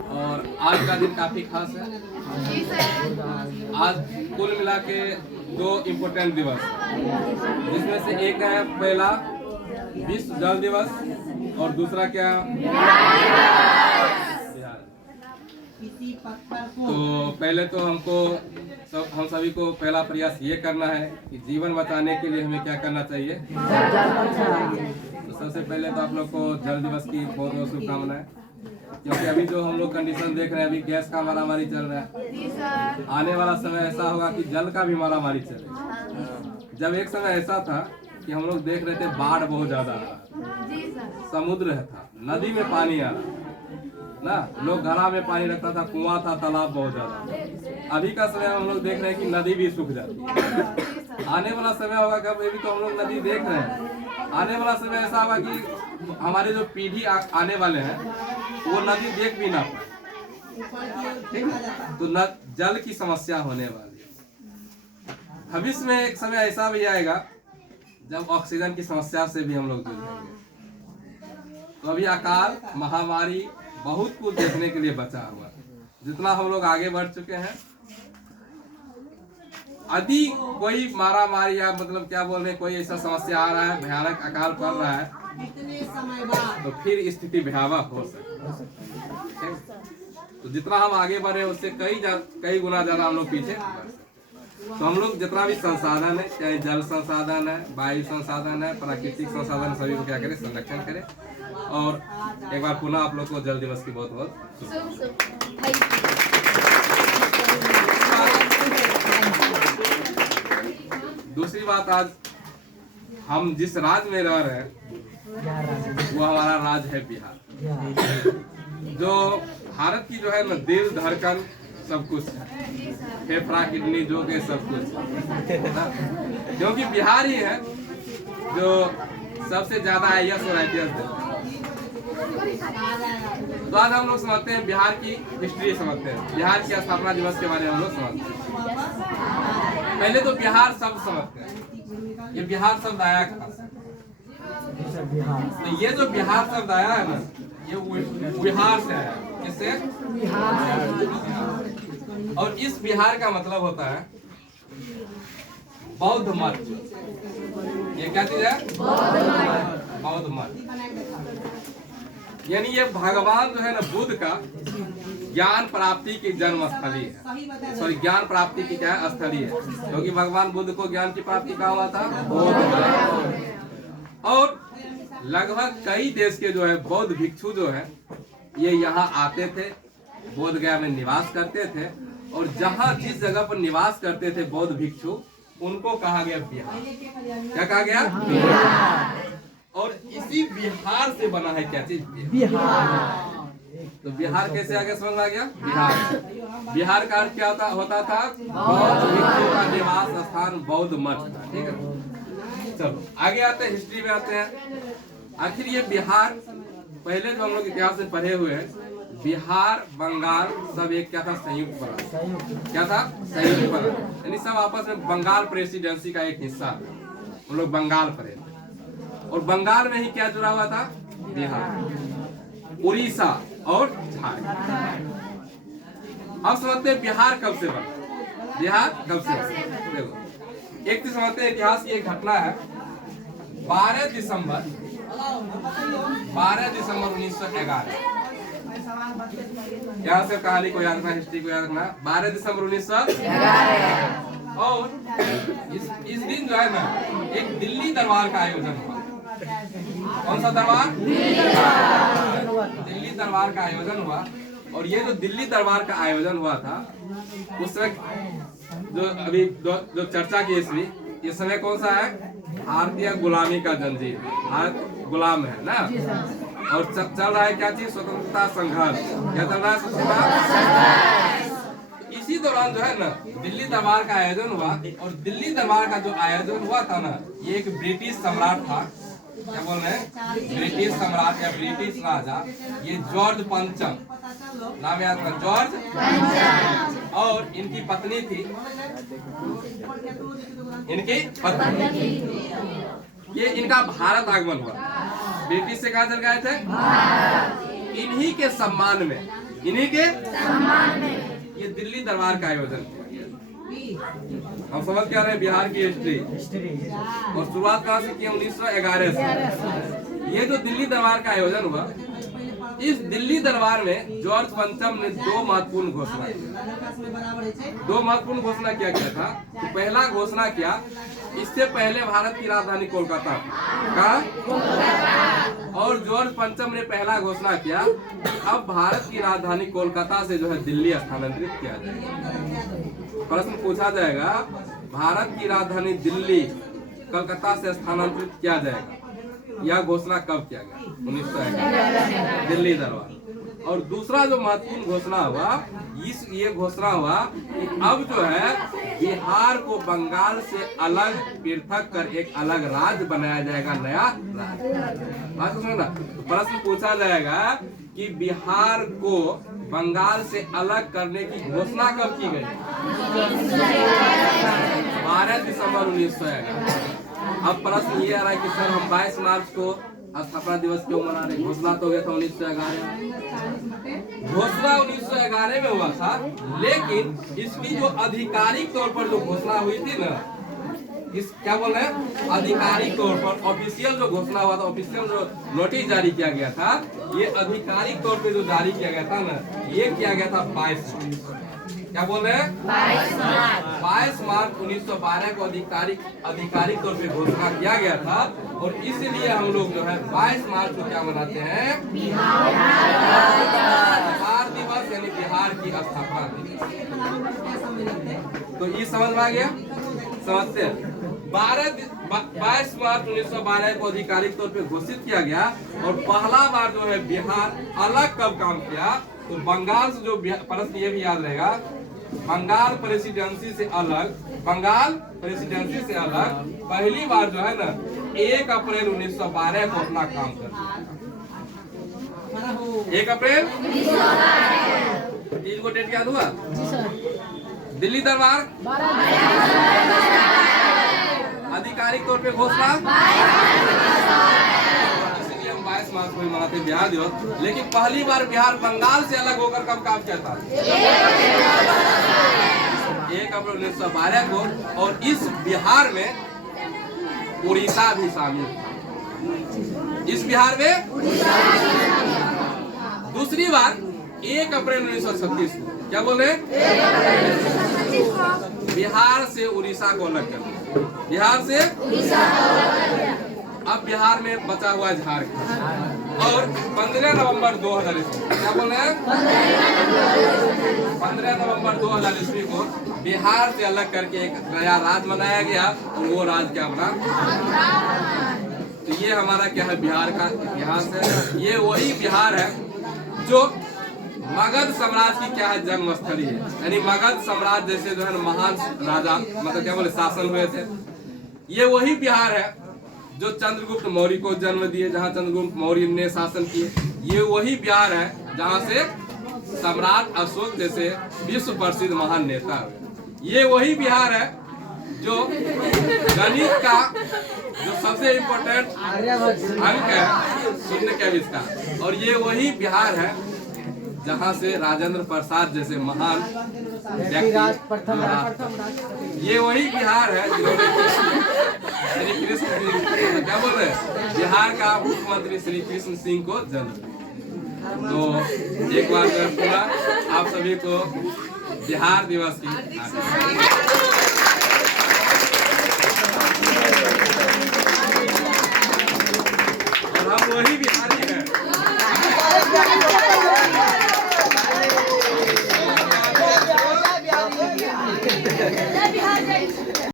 और आज का दिन काफी खास है। आज कुल मिला के 2 इम्पोर्टेंट दिवस, जिसमें से एक है पहला विश्व जल दिवस और दूसरा क्या, तो पहले तो हम सभी को पहला प्रयास ये करना है कि जीवन बचाने के लिए हमें क्या करना चाहिए। तो सबसे पहले तो आप लोग को जल दिवस की बहुत बहुत शुभकामनाएं, क्योंकि अभी जो हम लोग कंडीशन देख रहे हैं, अभी गैस का मारामारी चल रहा है। आने वाला समय ऐसा होगा कि जल का भी मारामारी चले। जब एक समय ऐसा था कि हम लोग देख रहे थे बाढ़ बहुत ज्यादा आ रहा, समुद्र था, नदी में पानी आ रहा ना, लोग घड़ा में पानी रखता था, कुआं था, तालाब बहुत ज्यादा। अभी का समय हम लोग देख रहे हैं कि नदी भी सूख जाती है। आने वाला समय होगा कब, अभी तो हम लोग नदी देख रहे हैं, आने वाला समय ऐसा होगा कि हमारे जो पीढ़ी आने वाले हैं वो नदी देख भी ना पाए, तो जल की समस्या होने वाली है। भविष्य में एक समय ऐसा भी आएगा जब ऑक्सीजन की समस्या से भी हम लोग जूझेंगे। तो अभी अकाल, महामारी, बहुत कुछ देखने के लिए बचा हुआ है। जितना हम लोग आगे बढ़ चुके हैं, यदि कोई मारामारी या मतलब क्या बोल रहे हैं, कोई ऐसा समस्या आ रहा है, भयानक अकाल पड़ रहा है, तो फिर स्थिति भयावह हो सकती है। तो जितना हम आगे बढ़े उससे कई गुना ज्यादा हम लोग पीछे। तो हम लोग जितना भी संसाधन है, चाहे जल संसाधन है, वायु संसाधन है, प्राकृतिक संसाधन, सभी को क्या करें, संरक्षण करें। और एक बार पुनः आप लोग को जल दिवस की बहुत बहुत दूसरी बात, आज हम जिस राज्य में रह रहे हैं वो हमारा राज्य है बिहार, जो भारत की जो है ना दिल धड़कन सब कुछ है, फेफड़ा किडनी जो के सब कुछ, क्योंकि बिहार ही है जो सबसे ज्यादा IAS और IPS देता है। तो आज हम लोग समझते हैं बिहार की हिस्ट्री, समझते हैं बिहार की स्थापना दिवस के बारे में हम लोग समझते हैं। पहले तो बिहार शब्द समझते हैं, ये बिहार शब्द आया कहाँ से। तो ये जो बिहार शब्द आया है ना, ये बिहार से आया। किससे? और इस बिहार का मतलब होता है बौद्ध मत। ये क्या चीज है? बौद्ध मत। यानी ये भगवान जो है ना बुद्ध का ज्ञान प्राप्ति की जन्म स्थली है, सॉरी ज्ञान प्राप्ति की क्या स्थली है, क्योंकि भगवान बुद्ध को ज्ञान की प्राप्ति कहाँ हुआ था? और लगभग कई देश के जो है बौद्ध भिक्षु जो है ये यहाँ आते थे, बोध गया में निवास करते थे, और जहाँ जिस जगह पर निवास करते थे बौद्ध भिक्षु, उनको कहा गया बिहार। क्या कहा गया? बिहार। और इसी बिहार से बना है क्या चीज? बिहार। तो बिहार कैसे आगे समझ में आ गया? बिहार। बिहार का अर्थ क्या होता था? बौद्ध भिक्षु का निवास स्थान, बौद्ध मठ था। ठीक है, चलो आगे आते हैं, हिस्ट्री में आते हैं। आखिर ये बिहार, पहले जो हम लोग इतिहास में पढ़े हुए हैं, बिहार बंगाल सब एक क्या था? संयुक्त बना। क्या था? संयुक्त बना, यानी सब आपस में बंगाल प्रेसिडेंसी का एक हिस्सा था। हम लोग बंगाल पढ़े थे, और बंगाल में ही क्या जुड़ा हुआ था? बिहार, उड़ीसा और झारखंड। अब समझते हैं बिहार कब से बना। बिहार कब से बना? देखो, एक तो समझते हैं इतिहास की एक घटना है। 12 दिसंबर 1911। यहाँ से कहानी को याद रखना, हिस्ट्री को याद रखना। 12 दिसंबर 1911। और इस दिन जो है ना एक दिल्ली दरबार का आयोजन हुआ। कौन सा दरबार? दिल्ली दरबार का आयोजन हुआ। और ये जो दिल्ली दरबार का आयोजन हुआ था, उस समय जो अभी जो चर्चा की इसमें, ये समय कौन सा है? भारतीय गुलामी का जंजीर, भारत गुलाम है ना, और चल रहा है क्या चीज? स्वतंत्रता संघर्ष। क्या चल रहा है? स्वतंत्रता। इसी दौरान जो है ना दिल्ली दरबार का आयोजन हुआ। और दिल्ली दरबार का जो आयोजन हुआ था ना, ये एक ब्रिटिश सम्राट था। क्या बोल रहे हैं? ब्रिटिश सम्राट या ब्रिटिश राजा, ये जॉर्ज पंचम, नाम याद रखना, जॉर्ज। और इनकी पत्नी थी, इनकी पत्नी, ये इनका भारत आगमन हुआ। ब्रिटिश से कहाँ चल गए थे? इन्हीं के सम्मान में इन्हीं के ये दिल्ली दरबार का आयोजन किया गया। हम समझ क्या रहे हैं बिहार की हिस्ट्री और शुरुआत कहाँ से की? 1911 से। ये जो दिल्ली दरबार का आयोजन हुआ, इस दिल्ली दरबार में जॉर्ज पंचम ने दो महत्वपूर्ण घोषणा क्या किया था। तो पहला घोषणा किया, इससे पहले भारत की राजधानी कोलकाता का, और जॉर्ज पंचम ने पहला घोषणा किया अब भारत की राजधानी कोलकाता से जो है दिल्ली स्थानांतरित किया जाएगा। प्रश्न पूछा जाएगा, भारत की राजधानी दिल्ली कलकत्ता से स्थानांतरित किया जाएगा, यह घोषणा कब किया गया? 1911 दिल्ली दरबार। और दूसरा जो महत्वपूर्ण घोषणा हुआ, ये घोषणा हुआ कि अब जो है बिहार को बंगाल से अलग पृथक कर एक अलग राज्य बनाया जाएगा, नया राज्य। बात सुनो ना, प्रश्न पूछा जाएगा कि बिहार को बंगाल से अलग करने की घोषणा कब की गई? 12 दिसंबर 1911। अब प्रश्न ये आ रहा है कि सर हम 22 मार्च को स्थापना दिवस क्यों मना रहे? घोषणा तो गया था 1911। घोषणा 1911 में हुआ था, लेकिन इसकी जो आधिकारिक तौर पर जो घोषणा हुई थी ना, इस क्या बोल रहे हैं, आधिकारिक तौर पर ऑफिशियल जो घोषणा हुआ था, ऑफिशियल जो नोटिस जारी किया गया था, ये आधिकारिक तौर पे जो जारी किया गया था ना, ये किया गया था 22 क्या बोल रहे हैं, 22 मार्च 1912 को आधिकारिक तौर पे घोषणा किया गया था। और इसलिए हम लोग जो है 22 मार्च को क्या मनाते हैं, बिहार दिवस, यानी बिहार की स्थापना दिवस। तो ये समझ में आ गया? समझते हैं। 22 मार्च 1912 को आधिकारिक तौर पे घोषित किया गया और पहला बार जो है बिहार अलग कब काम किया, तो बंगाल से जो प्रश्न ये भी याद रहेगा, बंगाल प्रेसिडेंसी से अलग पहली बार जो है ना 1 अप्रैल 1912 को अपना काम कर 1 अप्रैल 3 को डेट याद हुआ? दिल्ली दरबार आधिकारिक तौर पे घोषणा, इसलिए हम 22 मार्च को ही मनाते बिहार दिवस। लेकिन पहली बार बिहार बंगाल से अलग होकर कब काम किया था? 1 अप्रैल 1912 को। और इस बिहार में उड़ीसा भी शामिल था। इस बिहार में दूसरी बार 1 अप्रैल 1936 को क्या बोल रहे हैं, बिहार से उड़ीसा को अलग कर दिया। बिहार से अब बिहार में बचा हुआ झारखंड। और 15 नवंबर 2000 ईस्वी क्या बोल रहे हैं, 15 नवंबर 2000 ईस्वी को बिहार से अलग करके एक नया राज्य बनाया गया और वो राज्य क्या बना। तो ये हमारा क्या है, बिहार का इतिहास है। ये वही बिहार है जो मगध साम्राज्य की क्या है, जन्मस्थली है। यानी मगध साम्राज्य जैसे जो है महान राजा मतलब क्या बोले शासन हुए थे, ये वही बिहार है जो चंद्रगुप्त मौर्य को जन्म दिए, जहाँ चंद्रगुप्त मौर्य ने शासन किए। ये वही बिहार है जहाँ से सम्राट अशोक जैसे विश्व प्रसिद्ध महान नेता हुए। ये वही बिहार है जो गणित का जो सबसे इम्पोर्टेंट अंक है शून्य के आविष्कार। और ये वही बिहार है जहाँ से राजेंद्र प्रसाद जैसे महान व्यक्ति, ये वही बिहार है जिन्होंने श्री कृष्ण क्या बोल रहे हैं, बिहार का मुख्यमंत्री श्री कृष्ण सिंह को जन्म। तो एक बार पूरा आप सभी को बिहार दिवस की और हम वही बिहारी हैं।